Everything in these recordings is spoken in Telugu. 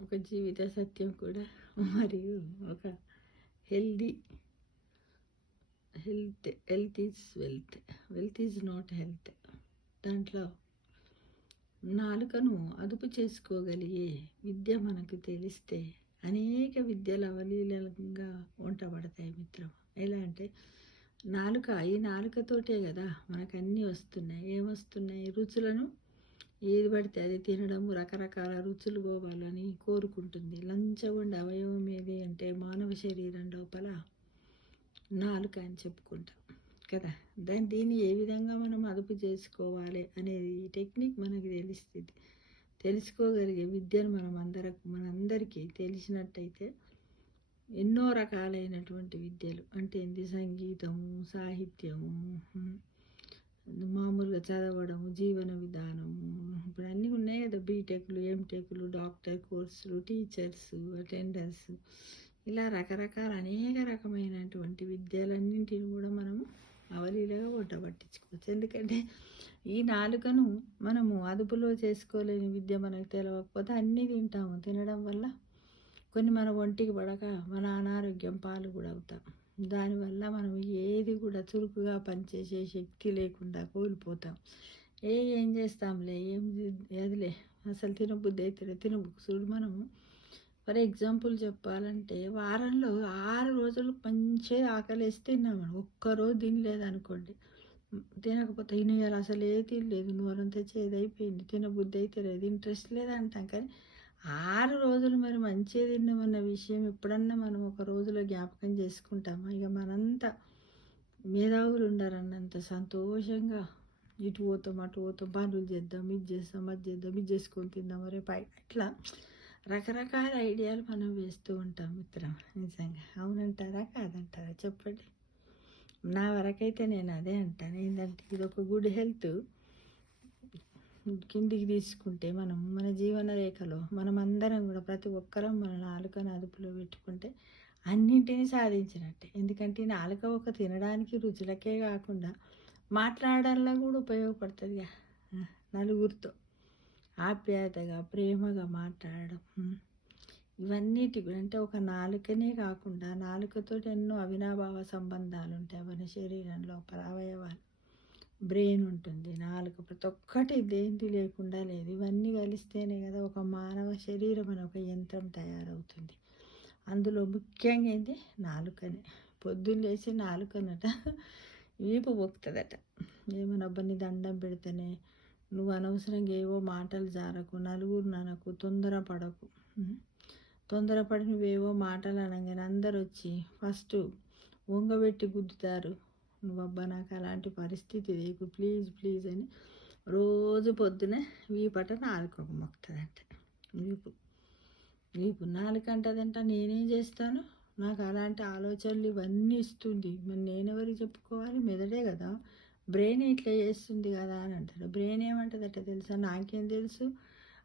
ఒక జీవిత సత్యం కూడా, మరియు ఒక healthy health is wealth, wealth is not health. దాంట్లో నాలుకను అదుపు చేసుకోగలిగే విద్య మనకు తెలిస్తే అనేక విద్యలు అవలీలంగా వంటబడతాయి మిత్రం. ఎలా అంటే ఈ నాలుకతోటే కదా మనకు అన్నీ వస్తున్నాయి. ఏమొస్తున్నాయి? రుచులను ఏది పడితే అది తినడం, రకరకాల రుచులు పోవాలని కోరుకుంటుంది. లంచగొండ అవయవం ఏది అంటే మానవ శరీరం లోపల నాలుక అని చెప్పుకుంటాం కదా. దీన్ని ఏ విధంగా మనం అదుపు చేసుకోవాలి అనేది ఈ టెక్నిక్ మనకి తెలుస్తుంది. తెలుసుకోగలిగే విద్యను మనందరికీ తెలిసినట్టయితే ఎన్నో రకాలైనటువంటి విద్యలు అంటే ఏంటి, సంగీతము, సాహిత్యము, మామూలుగా చదవడము, జీవన విధానము, ఇప్పుడు అన్నీ ఉన్నాయి కదా, బీటెక్లు, ఎంటెక్లు, డాక్టర్ కోర్సులు, టీచర్స్, అటెండర్స్, ఇలా రకరకాల అనేక రకమైనటువంటి విద్యలన్నింటిని కూడా మనము అవలీలగా పట్టించుకోవచ్చు. ఎందుకంటే ఈ నాలుకను మనము అదుపులో చేసుకోలేని విద్య మనకు తెలియకపోతే అన్నీ తింటాము. తినడం వల్ల కొన్ని మన ఒంటికి పడక మన అనారోగ్యం పాలు కూడా అవుతాం. దానివల్ల మనం ఏది కూడా చురుకుగా పనిచేసే శక్తి లేకుండా కోల్పోతాం. ఏం చేస్తాంలే, అదిలే, అసలు తినబుద్ధి అయితే తినబుద్ధి. మనము ఫర్ ఎగ్జాంపుల్ చెప్పాలంటే వారంలో 6 రోజులు మంచిగా ఆకలేసి తిన్నాము. ఒక్కరోజు తినలేదనుకోండి, తినకపోతే ఇవాళ అసలు ఏ తినలేదు, నోరంతా చేదైపోయింది, తినబుద్ధి అయితే లేదు, ఇంట్రెస్ట్ లేదంటాం. కానీ 6 రోజులు మరి మంచిగా తిన్నామన్న విషయం ఎప్పుడన్నా మనం ఒక రోజులో జ్ఞాపకం చేసుకుంటామా? ఇక మనంతా మేధావులు ఉండారన్నంత సంతోషంగా ఇటు పోతాం అటు పోతాం, పనులు చేద్దాం, ఇది చేస్తాం, అది చేద్దాం, ఇది చేసుకొని తిందాం, రేపు ఇట్లా రకరకాల ఐడియాలు మనం వేస్తూ ఉంటాం మిత్రం. నిజంగా అవునంటారా కాదంటారా చెప్పండి? నా వరకైతే నేను అదే అంటాను. ఏంటంటే ఇది ఒక గుడ్ హెల్త్ కిందికి తీసుకుంటే మన జీవన రేఖలో మనమందరం కూడా ప్రతి ఒక్కరం మన నాలుకను అదుపులో పెట్టుకుంటే అన్నింటినీ సాధించినట్టే. ఎందుకంటే నాలుక ఒక తినడానికి రుచులకే కాకుండా మాట్లాడడంలో కూడా ఉపయోగపడుతుంది. నలుగురితో ఆప్యాయతగా ప్రేమగా మాట్లాడడం, ఇవన్నిటి అంటే ఒక నాలుకనే కాకుండా నాలుకతో ఎన్నో అవినాభావ సంబంధాలు ఉంటాయి. మన శరీరం లోపల అవయవాలు, బ్రెయిన్ ఉంటుంది, నాలుక, ప్రతి ఒక్కటి దేంటి లేకుండా లేదు. ఇవన్నీ కలిస్తేనే కదా ఒక మానవ శరీరం అని ఒక యంత్రం తయారవుతుంది. అందులో ముఖ్యంగా ఏంటి, నాలుకనే. పొద్దున్న లేచి నాలుకనట వీపు మొక్కుతుందట. ఏమనబ్బని దండం పెడితేనే నువ్వు అనవసరంగా ఏవో మాటలు జారకు, నలుగురు ననకు, తొందరపడి నువ్వేవో మాటలు అనగానే అందరు వచ్చి ఫస్ట్ వంగబెట్టి గుద్దుతారు. నువ్వబ్బా నాకు అలాంటి పరిస్థితి లేకు, ప్లీజ్ ప్లీజ్ అని రోజు పొద్దునే వీపట నాలుక మొక్కుతుందంట. వీపు నాలుక అంటదంట నేనేం చేస్తాను, నాకు అలాంటి ఆలోచనలు ఇవన్నీ ఇస్తుంది. మరి నేనెవరికి చెప్పుకోవాలి? మెదడే కదా, బ్రెయిన్ ఇట్లా చేస్తుంది కదా అని అంటారు. బ్రెయిన్ ఏమంటుందట తెలుసా? నాకేం తెలుసు,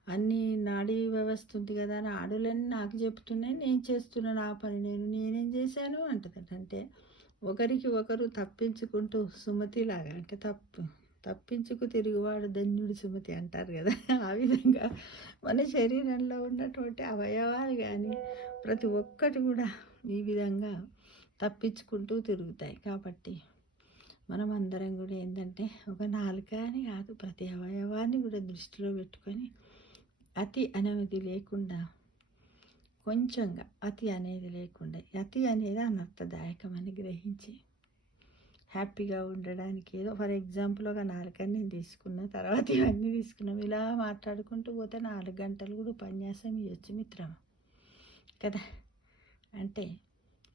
అన్నీ నాడీ వ్యవస్థ ఉంది కదా అని ఆడులన్నీ నాకు చెప్తున్నాయి, నేను చేస్తున్నాను ఆ పని, నేనేం చేశాను అంటదట. అంటే ఒకరికి ఒకరు తప్పించుకుంటూ సుమతిలాగా, అంటే తప్పించుకు తిరుగువాడు ధన్యుడు సుమతి అంటారు కదా, ఆ విధంగా మన శరీరంలో ఉన్నటువంటి అవయవాలు కానీ ప్రతి ఒక్కటి కూడా ఈ విధంగా తప్పించుకుంటూ తిరుగుతాయి. కాబట్టి మనం అందరం కూడా ఏంటంటే ఒక నాలుక అని కాదు, ప్రతి అవయవాన్ని కూడా దృష్టిలో పెట్టుకొని అతి అనేది లేకుండా, కొంచెంగా అతి అనేది లేకుండా, అతి అనేది అనర్థదాయకమని గ్రహించి హ్యాపీగా ఉండడానికి ఏదో ఫర్ ఎగ్జాంపుల్ ఒక 4 నేను తీసుకున్న తర్వాత ఇవన్నీ తీసుకున్నాం. ఇలా మాట్లాడుకుంటూ పోతే 4 గంటలు కూడా ఉపన్యాసం ఇవ్వచ్చు మిత్రం కదా. అంటే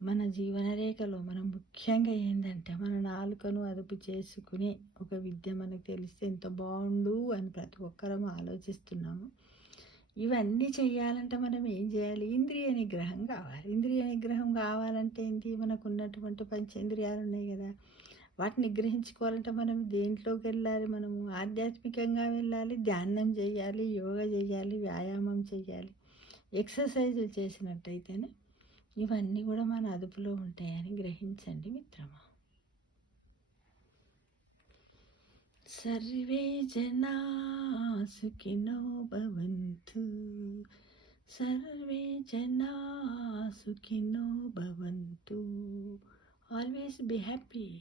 మన జీవన రేఖలో మనం ముఖ్యంగా ఏంటంటే మన నాలుకను అదుపు చేసుకునే ఒక విద్య మనకు తెలిస్తే ఎంత బాగుండు అని ప్రతి ఒక్కరము ఆలోచిస్తున్నాము. ఇవన్నీ చేయాలంటే మనం ఏం చేయాలి? ఇంద్రియ నిగ్రహం కావాలి. ఇంద్రియ నిగ్రహం కావాలంటే ఏంటి, మనకు ఉన్నటువంటి పంచేంద్రియాలు ఉన్నాయి కదా, వాటిని నిగ్రహించుకోవాలంటే మనం దేంట్లోకి వెళ్ళాలి? మనము ఆధ్యాత్మికంగా వెళ్ళాలి, ధ్యానం చేయాలి, యోగా చేయాలి, వ్యాయామం చేయాలి, ఎక్సర్సైజులు చేసినట్టయితేనే ఇవన్నీ కూడా మన అదుపులో ఉంటాయని గ్రహించండి మిత్రమా. సర్వే జనా సుఖినో భవంతు, సర్వే జనా సుఖినో భవంతు. Always be happy.